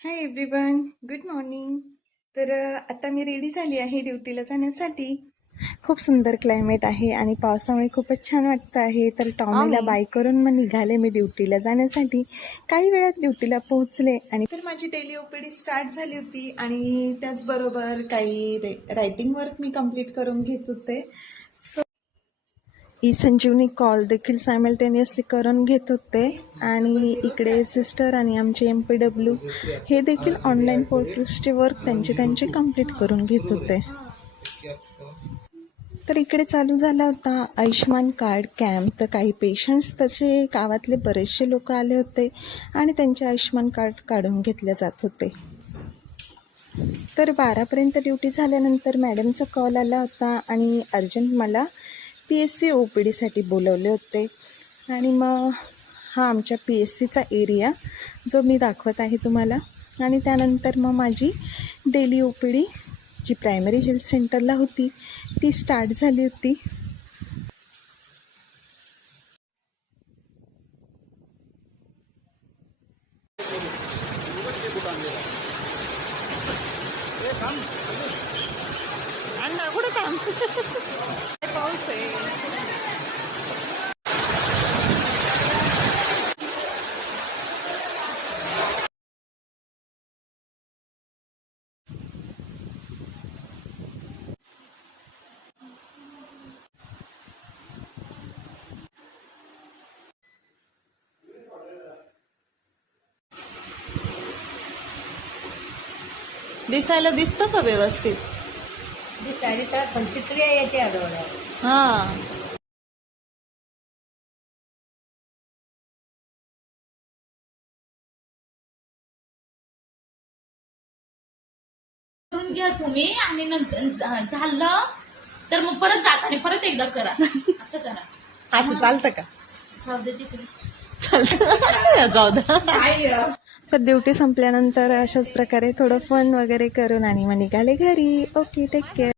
Hi everyone, good morning. तर आता मी ready झाली आहे ड्युटीला जाण्यासाठी. खूप सुंदर क्लायमेट आहे आणि पावसामुळे खूपच छान वाटतं आहे. तर टॉमीला बाय करून मग निघाले मी ड्युटीला जाण्यासाठी. काही वेळात ड्युटीला पोहोचले आणि तर माझी डेली ओपीडी स्टार्ट झाली होती आणि त्याचबरोबर काही रायटिंग वर्क मी कंप्लीट करून घेत होते. ई संजीवनी कॉल देखील सायमल्टेनियसली करून घेत होते आणि इकडे सिस्टर आणि आमचे MPW हे देखील ऑनलाईन पोर्टल्सचे वर्क त्यांचे कंप्लीट करून घेत होते. तर इकडे चालू झाला होता आयुष्यमान कार्ड कॅम्प. तर काही पेशंट्स तसे गावातले बरेचसे लोक आले होते आणि त्यांचे आयुष्यमान कार्ड काढून घेतले जात होते. तर 12पर्यंत ड्युटी झाल्यानंतर मॅडमचा कॉल आला होता आणि अर्जंट मला PSC OPDसाठी बोलवले होते. आणि मग हा आमच्या PSCचा एरिया जो मी दाखवत आहे तुम्हाला. आणि त्यानंतर मग माझी डेली OPD जी प्रायमरी हेल्थ सेंटरला होती ती स्टार्ट झाली होती. कुठे काम पाऊस आहे. दिसायला दिसतं का व्यवस्थित? पण तिकडे येते आजोळ्या. हा, करून घ्या तुम्ही आणि नंतर झालं तर मग परत जाताना परत एकदा करा. असं करा. असं चालतं का? जाऊ दे तिकडे. जाऊ द्या. काय तर ड्युटी संपल्यानंतर अशाच प्रकारे थोडं फन वगैरे करून आणि मग निघाले घरी. Okay, take care.